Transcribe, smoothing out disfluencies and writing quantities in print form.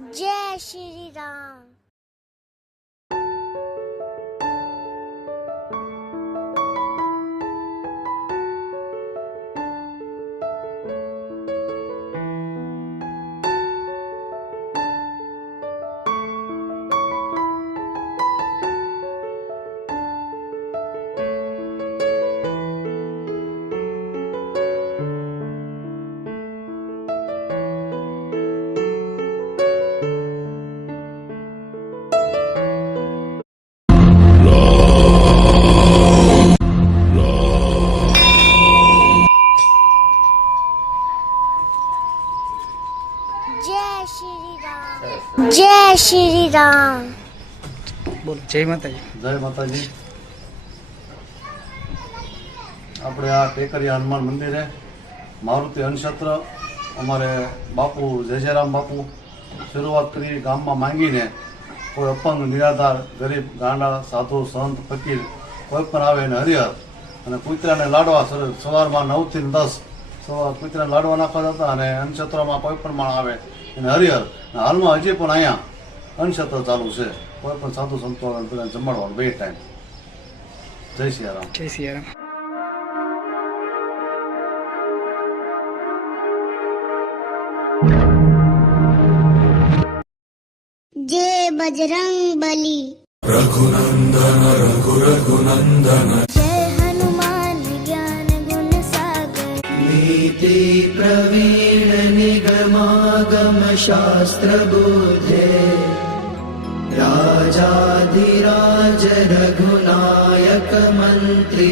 जय श्री राम। जय श्री राम। जय श्री राम। બોલો જય માતાજી। જય માતાજી। આપણે આ ટેકરિયા હનુમાન મંદિરે મારુતિ અન્નક્ષેત્ર અમારે બાપુ જયરામ બાપુ શરૂઆત કરી ગામમાં માંગીને કોઈ અપંગ નિરાધાર ગરીબ ગાંડા સાધુ સંત ફકીર કોઈ પણ આવે એને હરિહર અને કૂતરાને લાડવા સવારમાં 9 થી 10 સવાર કૂતરાને લાડવા નાખવા જતા અને અન્નક્ષેત્રમાં કોઈ પણ માણસ આવે એને હરિહર હાલમાં હજી પણ અહીંયા અન્નક્ષેત્ર ચાલુ છે કોઈ પણ સાધુ સંતો જમાડવાનું 2 ટાઈમ। જય સિયારામ। જય સિયારામ। जय बजरंग बली। रघुनंदन रघु रघुनंदन जय हनुमान ज्ञान गुण सागर। नीति प्रवीण निगमागम शास्त्र बुद्धे राजाधिराज रघुनायक मंत्री